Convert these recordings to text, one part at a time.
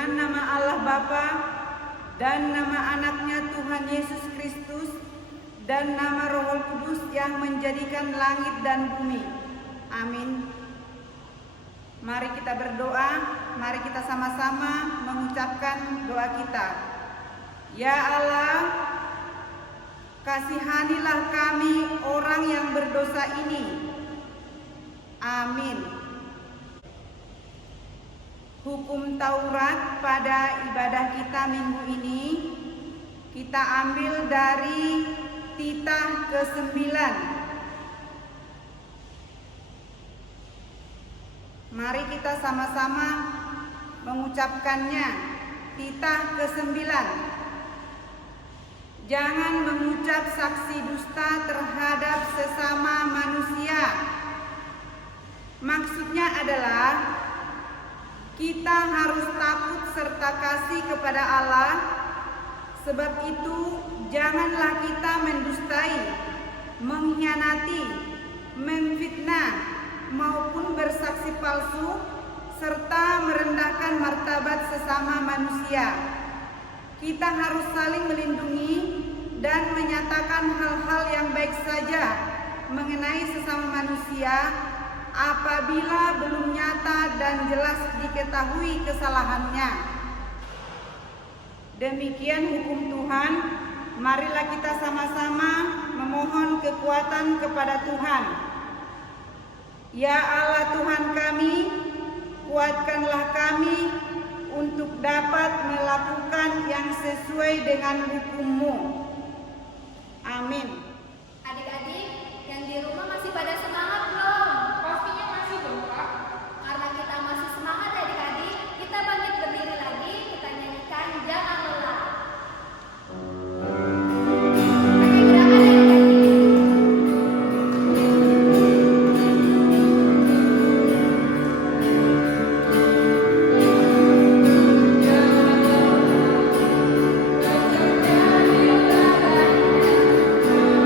Dengan nama Allah Bapa dan nama anaknya Tuhan Yesus Kristus dan nama Roh Kudus yang menjadikan langit dan bumi. Amin. Mari kita berdoa, mari kita sama-sama mengucapkan doa kita. Ya Allah, kasihanilah kami orang yang berdosa ini. Amin. Hukum Taurat pada ibadah kita minggu ini kita ambil dari titah ke-9. Mari kita sama-sama mengucapkannya. Titah ke-9. Jangan mengucap saksi dusta terhadap sesama manusia. Maksudnya adalah kita harus takut serta kasih kepada Allah. Sebab itu janganlah kita mendustai, mengkhianati, memfitnah maupun bersaksi palsu serta merendahkan martabat sesama manusia. Kita harus saling melindungi dan menyatakan hal-hal yang baik saja mengenai sesama manusia apabila belum nyata dan jelas diketahui kesalahannya. Demikian hukum Tuhan. Marilah kita sama-sama memohon kekuatan kepada Tuhan. Ya Allah Tuhan kami, kuatkanlah kami untuk dapat melakukan yang sesuai dengan hukum-Mu. Amin. Adik-adik yang di rumah masih pada semangat belum? Pastinya masih dong, Kak. Karena kita masih semangat adik-adik, kita bangkit berdiri lagi, kita nyanyikan Jangan Lelah. Pakai gerakan adik-adik. Jangan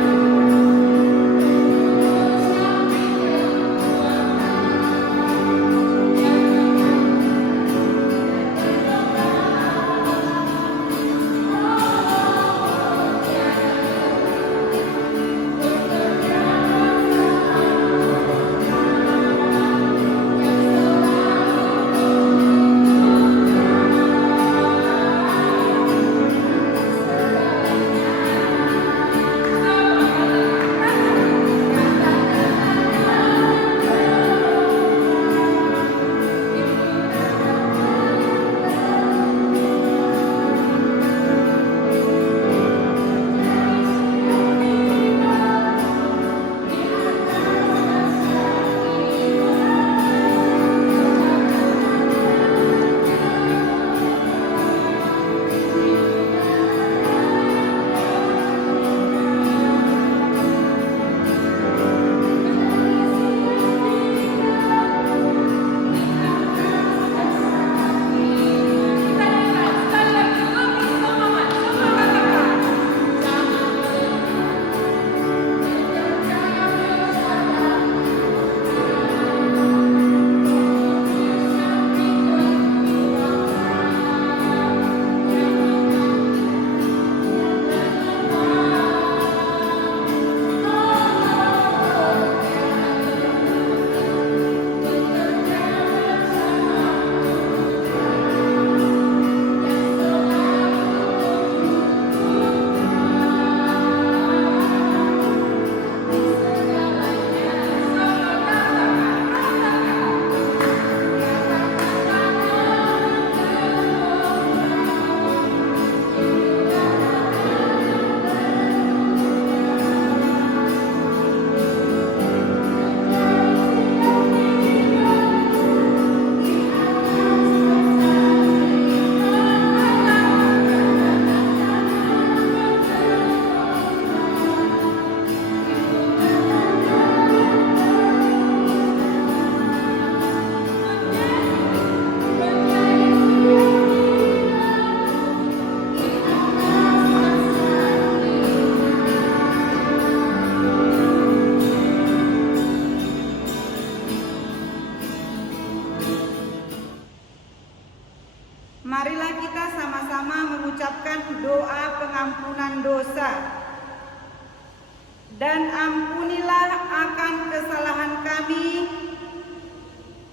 dan ampunilah akan kesalahan kami,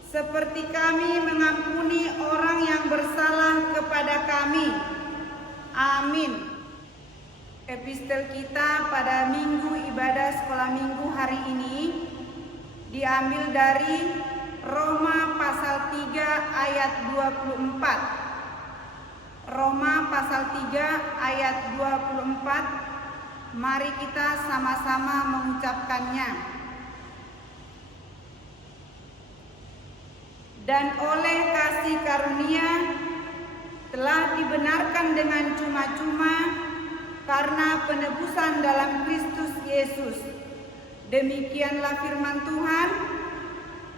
seperti kami mengampuni orang yang bersalah kepada kami. Amin. Epistel kita pada minggu ibadah sekolah minggu hari ini diambil dari Roma pasal 3 ayat 24. Roma pasal 3 ayat 24. Mari kita sama-sama mengucapkannya. Dan oleh kasih karunia telah dibenarkan dengan cuma-cuma karena penebusan dalam Kristus Yesus. Demikianlah firman Tuhan.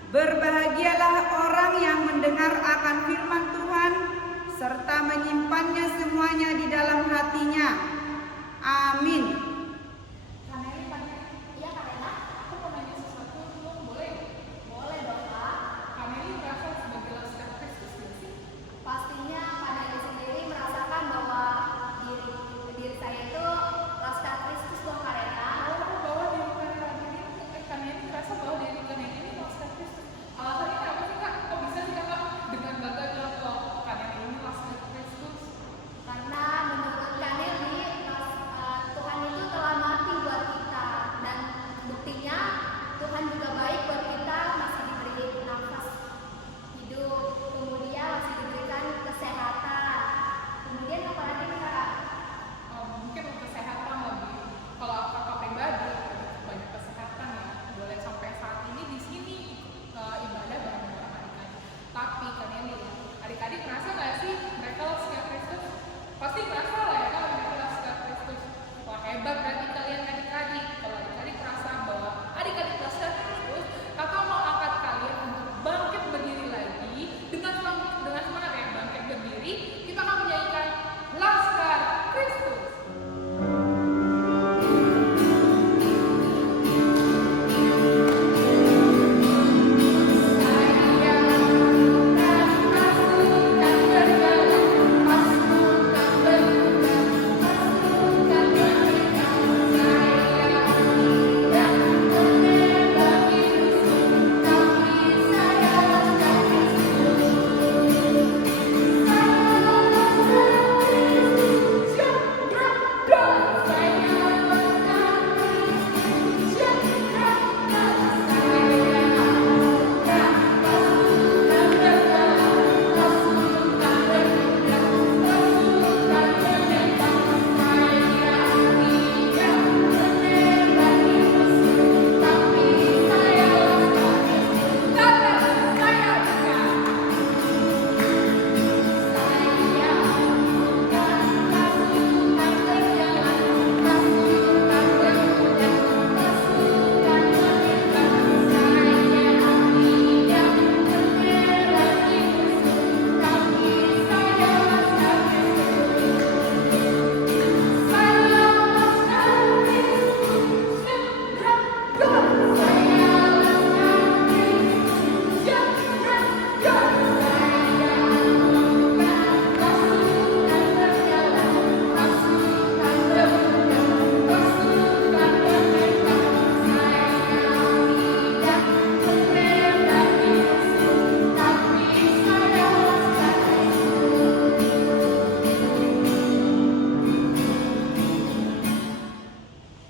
Berbahagialah orang yang mendengar akan firman Tuhan serta menyimpannya semuanya di dalam hatinya. Amin. Iya Kak Ena, aku mau nanya sesuatu, boleh? Boleh dong Kak. Kameli merasa sebagai laskar Kristus nggak sih? Pastinya Kak Neli sendiri merasakan bahwa diri saya itu laskar Kristus dong Kak Ena. Bahwa Kameli merasa bahwa diri Kameli ini laskar Kristus. Alasannya kenapa sih Kak? Kok bisa sih Kakak dengan bangga bilang kalau Kameli ini laskar Kristus? Karena menurut Kak Neli, Tuhan itu telah mati buat kita, dan buktinya Tuhan juga baik buat kita, masih diberi nafas hidup, kemudian masih diberikan kesehatan. Kemudian apa lagi Kak? Mungkin untuk kesehatan lebih. Kalau Kakak pribadi banyak kesehatan ya, boleh sampai saat ini di sini ibadah bareng-bareng adik-adik. Tapi Kameli, adik-adik merasa nggak sih mereka laskar Kristus? Pasti merasa lah ya kalau mereka laskar Kristus. Wah hebat berarti kalian adik-adik. Kalau adik-adik merasa bahwa adik-adik laskar Kristus, kakak mau angkat kalian untuk bangkit berdiri lagi dengan semangat ya, bangkit berdiri. Kita akan menyanyikan Laskar Kristus.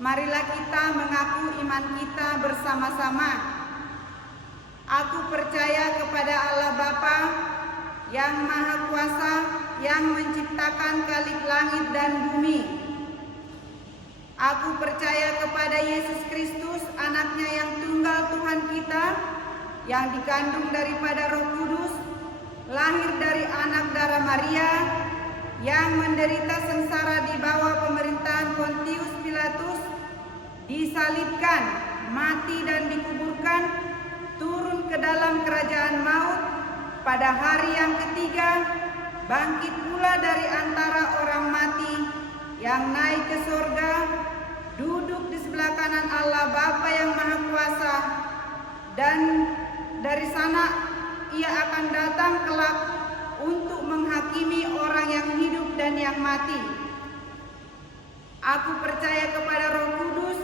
Marilah kita mengaku iman kita bersama-sama. Aku percaya kepada Allah Bapa yang Maha Kuasa, yang menciptakan kalik langit dan bumi. Aku percaya kepada Yesus Kristus, anaknya yang tunggal Tuhan kita, yang dikandung daripada Roh Kudus, lahir dari anak darah Maria, yang menderita sengsara di bawah pemerintahan Pontius Pilatus, disalibkan, mati dan dikuburkan, turun ke dalam kerajaan maut, pada hari yang ketiga bangkit pula dari antara orang mati, yang naik ke surga, duduk di sebelah kanan Allah Bapa yang Maha Kuasa, dan dari sana ia akan datang kelak untuk menghakimi orang yang hidup dan yang mati. Aku percaya kepada Roh Kudus,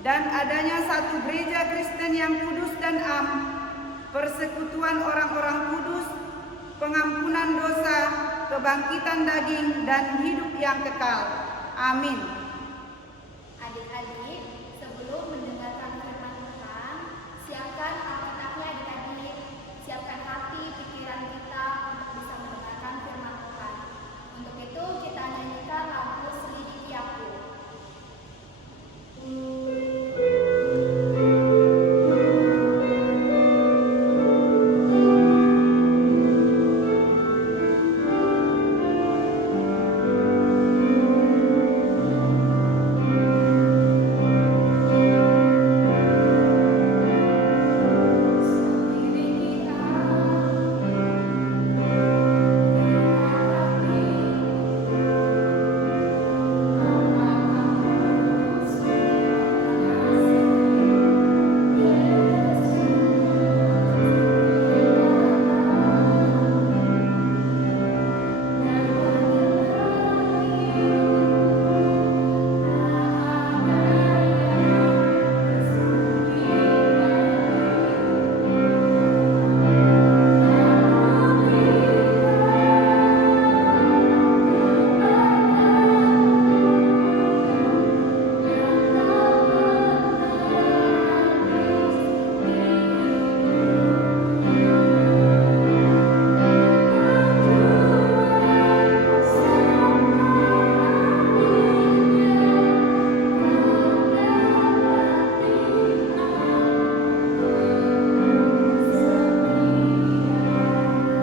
dan adanya satu gereja Kristen yang kudus dan am, persekutuan orang-orang kudus, pengampunan dosa, kebangkitan daging, dan hidup yang kekal. Amin. Adik-adik, sebelum mendengarkan firman Tuhan, siapkan Alkitabnya adik-adik, siapkan hati, pikiran kita untuk bisa mendengarkan firman Tuhan. Untuk itu kita nyanyikan lagu Selidiki Aku.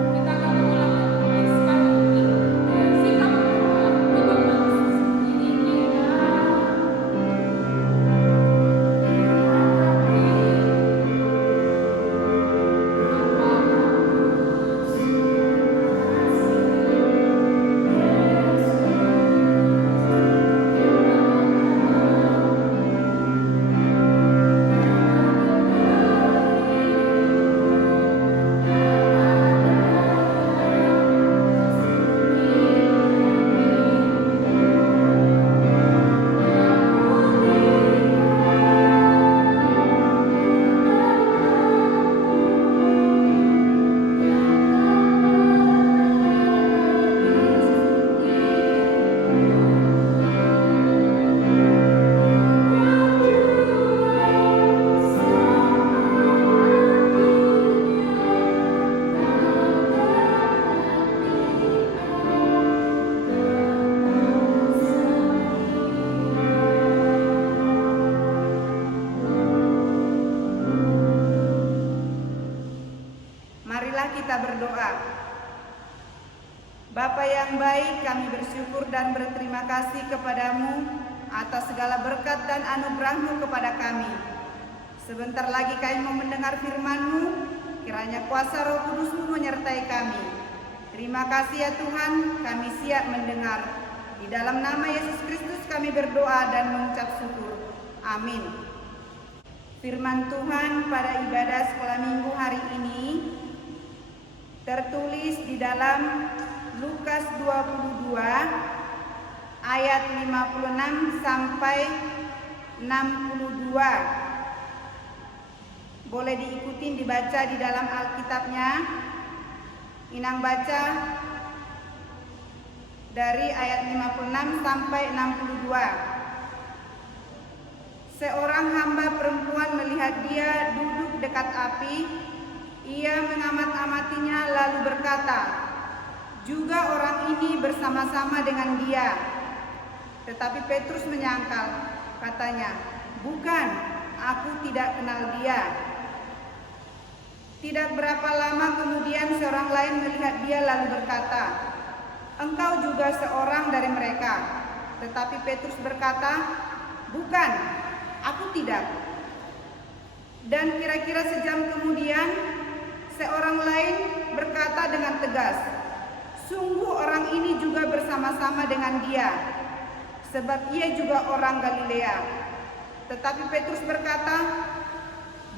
Kita akan mengulang lagi sekali lagi sikap doa untuk selidiki Marilah kita berdoa. Bapa yang baik, kami bersyukur dan berterima kasih kepadamu atas segala berkat dan anugerah-Mu kepada kami. Sebentar lagi kami mau mendengar firman-Mu, kiranya kuasa Roh Kudus-Mu menyertai kami. Terima kasih ya Tuhan, kami siap mendengar. Di dalam nama Yesus Kristus kami berdoa dan mengucap syukur. Amin. Firman Tuhan pada ibadah sekolah minggu hari ini tertulis di dalam Lukas 22 ayat 56 sampai 62. Boleh diikuti dibaca di dalam Alkitabnya. Inang baca dari ayat 56 sampai 62. Seorang hamba perempuan melihat dia duduk dekat api. Ia mengamat-amatinya lalu berkata, "Juga orang ini bersama-sama dengan dia." Tetapi Petrus menyangkal, katanya, "Bukan, aku tidak kenal dia." Tidak berapa lama kemudian seorang lain melihat dia lalu berkata, "Engkau juga seorang dari mereka." Tetapi Petrus berkata, "Bukan, aku tidak." Dan kira-kira sejam kemudian seorang lain berkata dengan tegas, "Sungguh orang ini juga bersama-sama dengan dia, sebab ia juga orang Galilea." Tetapi Petrus berkata,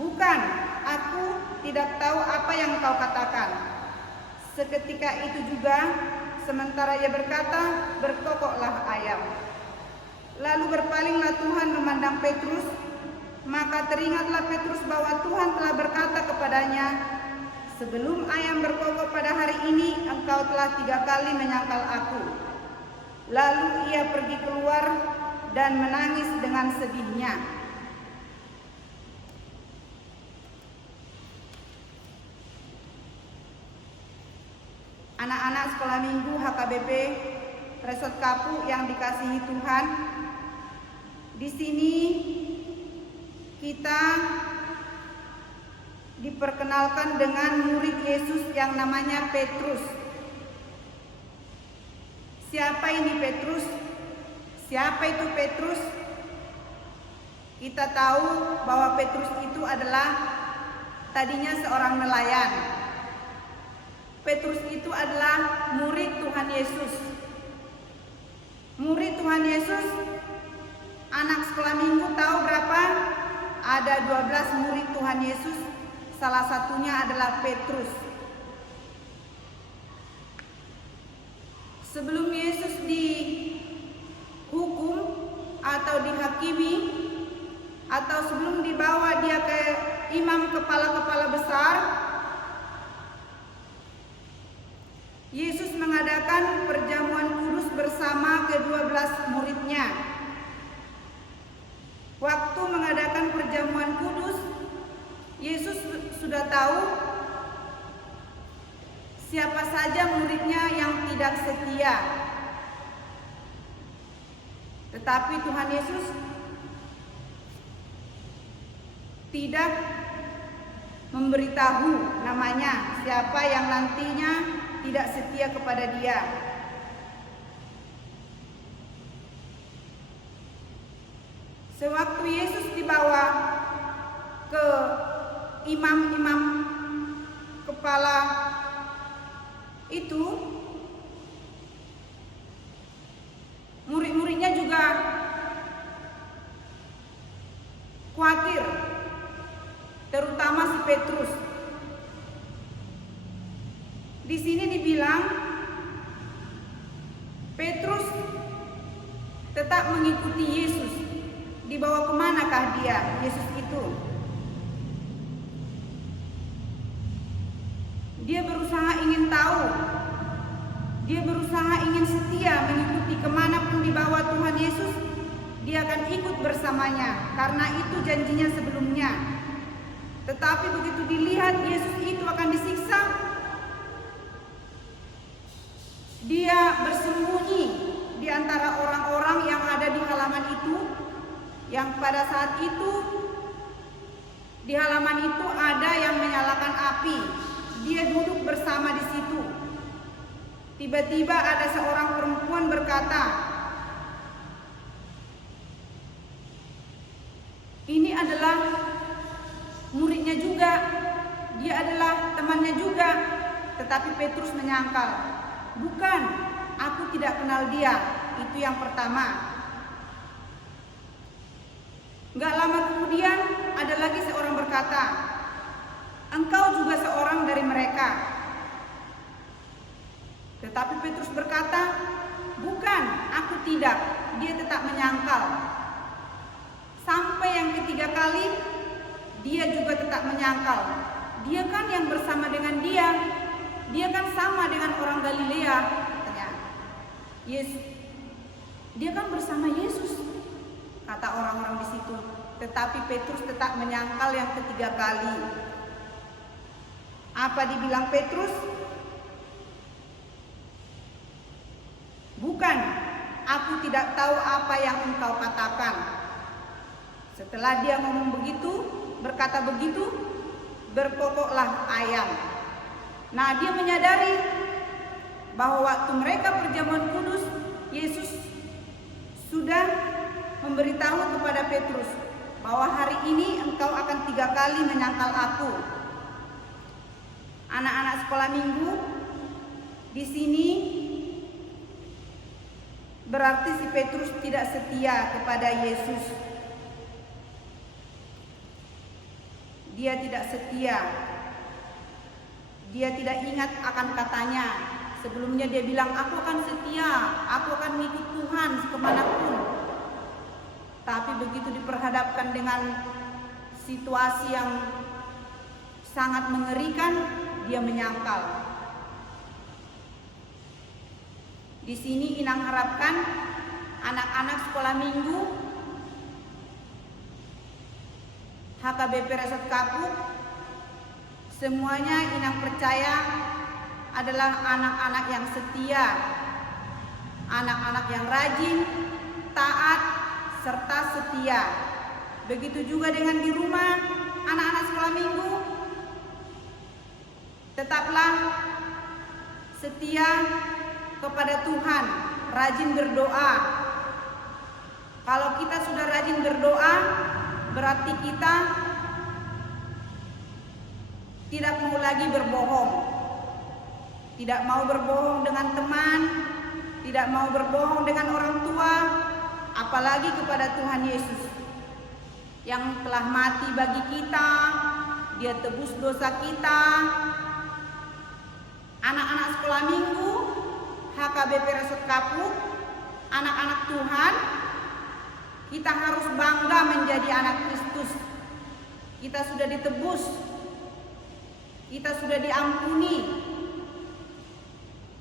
"Bukan, aku tidak tahu apa yang kau katakan." Seketika itu juga, sementara ia berkata, berkokoklah ayam. Lalu berpalinglah Tuhan memandang Petrus, Maka teringatlah Petrus bahwa Tuhan telah berkata kepadanya, "Sebelum ayam berkokok pada hari ini, engkau telah 3 kali menyangkal aku." Lalu ia pergi keluar dan menangis dengan sedihnya. Anak-anak sekolah minggu HKBP Resort Kapu yang dikasihi Tuhan, di sini kita diperkenalkan dengan murid Yesus yang namanya Petrus. Siapa ini Petrus? Siapa itu Petrus? Kita tahu bahwa Petrus itu adalah tadinya seorang nelayan. Petrus itu adalah murid Tuhan Yesus. Murid Tuhan Yesus, anak sekolah minggu tahu berapa? Ada 12 murid Tuhan Yesus, salah satunya adalah Petrus. Sebelum Yesus dihukum atau dihakimi, atau sebelum dibawa dia ke imam kepala-kepala besar, Yesus mengadakan perjamuan kudus bersama ke-12 muridnya. Waktu mengadakan perjamuan kudus, Yesus sudah tahu siapa saja muridnya yang tidak setia. Tetapi Tuhan Yesus tidak memberitahu namanya, siapa yang nantinya tidak setia kepada dia. Sewaktu Yesus dibawa ke imam-imam kepala itu, murid-muridnya juga khawatir, terutama si Petrus. Di sini dibilang Petrus tetap mengikuti Yesus. Dibawa kemanakah dia, Yesus itu? Dia berusaha ingin tahu. Dia berusaha ingin setia mengikuti kemanapun dibawa Tuhan Yesus. Dia akan ikut bersamanya, karena itu janjinya sebelumnya. Tetapi begitu dilihat Yesus itu akan disiksa, dia bersembunyi di antara orang-orang yang ada di halaman itu, yang pada saat itu di halaman itu ada yang menyalakan api. Dia duduk bersama di situ. Tiba-tiba ada seorang perempuan berkata, "Ini adalah muridnya juga, dia adalah temannya juga." Tetapi Petrus menyangkal, "Bukan, aku tidak kenal dia." Itu yang pertama. Gak lama kemudian ada lagi seorang berkata, "Engkau juga seorang dari mereka." Tetapi Petrus berkata, "Bukan, aku tidak." Dia tetap menyangkal. Sampai yang ketiga kali, dia juga tetap menyangkal. Dia kan yang bersama dengan dia. Dia kan sama dengan orang Galilea, katanya. Dia kan bersama Yesus, kata orang-orang di situ. Tetapi Petrus tetap menyangkal yang ketiga kali. Apa dibilang Petrus? "Bukan, aku tidak tahu apa yang engkau katakan." Setelah dia ngomong begitu, berkata begitu, berkokoklah ayam. Nah, dia menyadari bahwa waktu mereka perjamuan kudus, Yesus sudah memberitahu kepada Petrus bahwa hari ini engkau akan 3 kali menyangkal aku. Anak-anak sekolah minggu, di sini berarti si Petrus tidak setia kepada Yesus. Dia tidak setia. Dia tidak ingat akan katanya. Sebelumnya dia bilang, "Aku akan setia, aku akan mengikut Tuhan kemanapun." Tapi begitu diperhadapkan dengan situasi yang sangat mengerikan, dia menyangkal. Di sini Inang harapkan anak-anak sekolah minggu HKBP Resort Kapuk semuanya Inang percaya adalah anak-anak yang setia, anak-anak yang rajin, taat, serta setia. Begitu juga dengan di rumah anak-anak sekolah minggu. Tetaplah setia kepada Tuhan, rajin berdoa. Kalau kita sudah rajin berdoa, berarti kita tidak mau lagi berbohong. Tidak mau berbohong dengan teman, tidak mau berbohong dengan orang tua, apalagi kepada Tuhan Yesus yang telah mati bagi kita. Dia tebus dosa kita. Anak-anak sekolah minggu HKBP Resort Kapuk, anak-anak Tuhan, kita harus bangga menjadi anak Kristus. Kita sudah ditebus, kita sudah diampuni,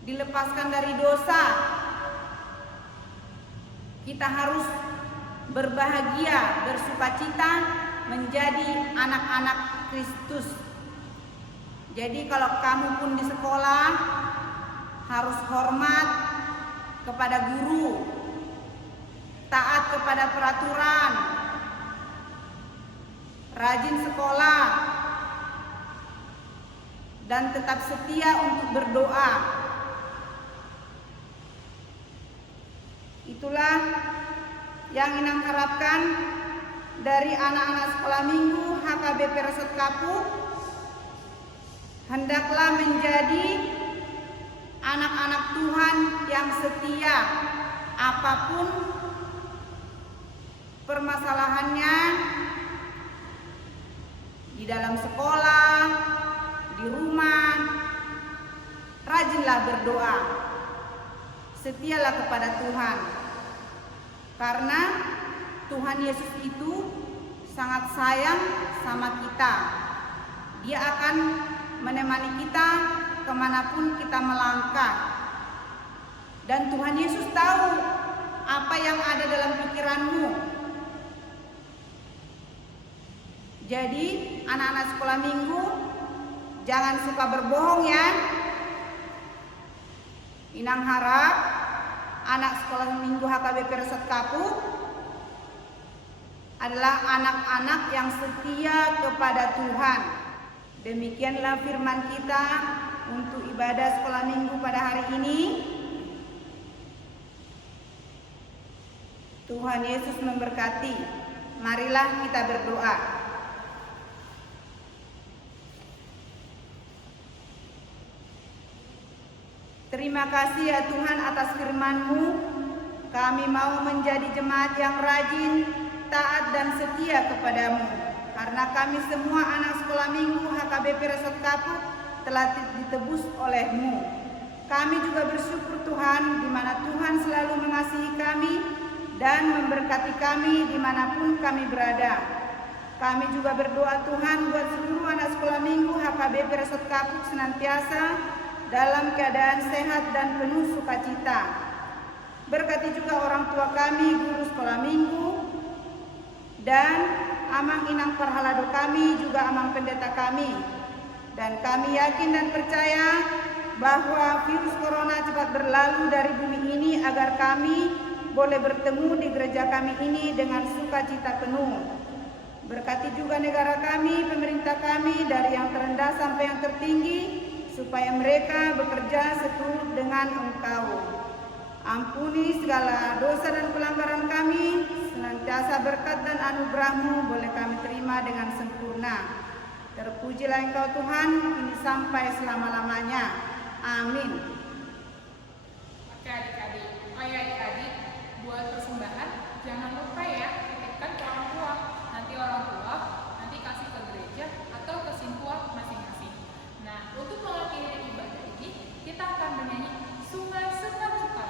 dilepaskan dari dosa. Kita harus berbahagia, bersukacita menjadi anak-anak Kristus. Jadi kalau kamu pun di sekolah harus hormat kepada guru, taat kepada peraturan, rajin sekolah, dan tetap setia untuk berdoa. Itulah yang Inang harapkan dari anak-anak sekolah minggu HKBP Resort Kapuk. Hendaklah menjadi anak-anak Tuhan yang setia apapun permasalahannya, di dalam sekolah, di rumah. Rajinlah berdoa, setialah kepada Tuhan, karena Tuhan Yesus itu sangat sayang sama kita. Dia akan menemani kita kemanapun kita melangkah. Dan Tuhan Yesus tahu apa yang ada dalam pikiranmu. Jadi anak-anak sekolah minggu, jangan suka berbohong ya. Inang harap anak sekolah minggu HKBP Resort Kapuk adalah anak-anak yang setia kepada Tuhan. Demikianlah firman kita untuk ibadah sekolah minggu pada hari ini. Tuhan Yesus memberkati. Marilah kita berdoa. Terima kasih ya Tuhan atas firman-Mu. Kami mau menjadi jemaat yang rajin, taat dan setia kepadamu. Karena kami semua anak sekolah minggu HKBP Resort Kapuk telah ditebus oleh-Mu. Kami juga bersyukur Tuhan, di mana Tuhan selalu mengasihi kami dan memberkati kami dimanapun kami berada. Kami juga berdoa Tuhan buat seluruh anak sekolah minggu HKBP Resort Kapuk senantiasa dalam keadaan sehat dan penuh sukacita. Berkati juga orang tua kami, guru sekolah minggu, dan Amang Inang Parhalado kami, juga Amang Pendeta kami. Dan kami yakin dan percaya bahwa virus corona cepat berlalu dari bumi ini agar kami boleh bertemu di gereja kami ini dengan sukacita penuh. Berkati juga negara kami, pemerintah kami, dari yang terendah sampai yang tertinggi, supaya mereka bekerja seturut dengan Engkau. Ampuni segala dosa dan pelanggaran kami, senantiasa berkat dan anugerah-Mu boleh kami terima dengan sempurna. Terpujilah Engkau Tuhan, kini sampai selama-lamanya. Amin. Oke adik-adik, adik-adik, buat persembahan jangan lupa ya titipkan ke orang tua. Nanti orang tua kasih ke gereja atau ke simpuan masing-masing. Nah, untuk mengakhiri ibadah ini, kita akan menyanyi Sungai Sukacita.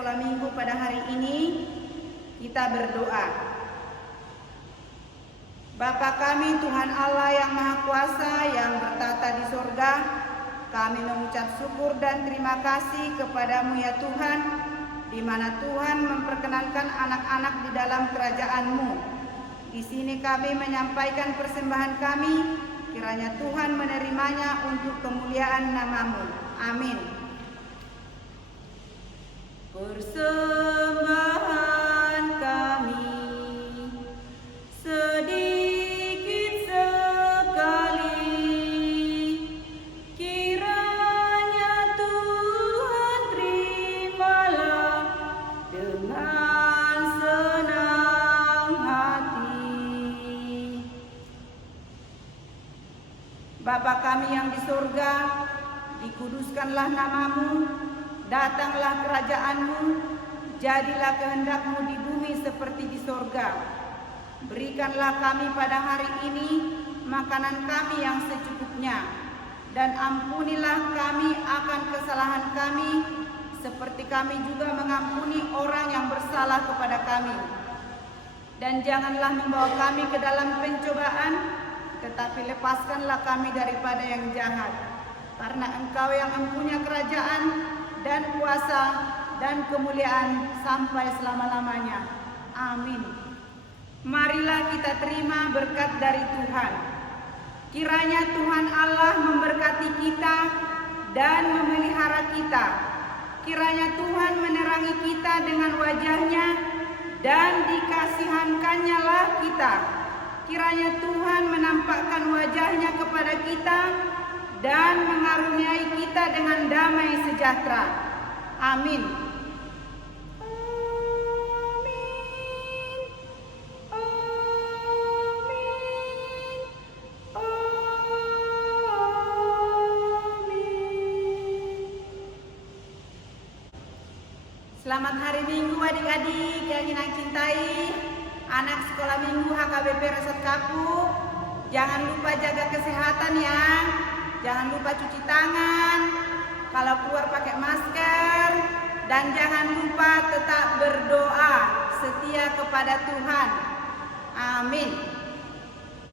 sekolah minggu pada hari ini, kita berdoa. Bapa kami Tuhan Allah yang Maha Kuasa yang bertata di sorga, kami mengucap syukur dan terima kasih kepadamu ya Tuhan, di mana Tuhan memperkenankan anak-anak di dalam kerajaan-Mu. Di sini kami menyampaikan persembahan kami, kiranya Tuhan menerimanya untuk kemuliaan nama-Mu. Amin. Persembahan kami sedikit sekali, kiranya Tuhan terimalah dengan senang hati. Bapa kami yang di surga, dikuduskanlah nama-Mu, datanglah kerajaan-Mu, jadilah kehendak-Mu di bumi seperti di sorga. Berikanlah kami pada hari ini makanan kami yang secukupnya, dan ampunilah kami akan kesalahan kami, seperti kami juga mengampuni orang yang bersalah kepada kami. Dan janganlah membawa kami ke dalam pencobaan, tetapi lepaskanlah kami daripada yang jahat. Karena Engkau yang mempunyai kerajaan dan kuasa dan kemuliaan sampai selama-lamanya. Amin. Marilah kita terima berkat dari Tuhan. Kiranya Tuhan Allah memberkati kita dan memelihara kita. Kiranya Tuhan menerangi kita dengan wajah-Nya dan dikasihankannya lah kita. Kiranya Tuhan menampakkan wajah-Nya kepada kita dan mengaruniai kita dengan damai sejahtera. Amin. Selamat hari Minggu adik-adik yang Inang cintai, anak sekolah minggu HKBP Resort Kapuk. Jangan lupa jaga kesehatan ya. Jangan lupa cuci tangan, kalau keluar pakai masker, dan jangan lupa tetap berdoa setia kepada Tuhan. Amin.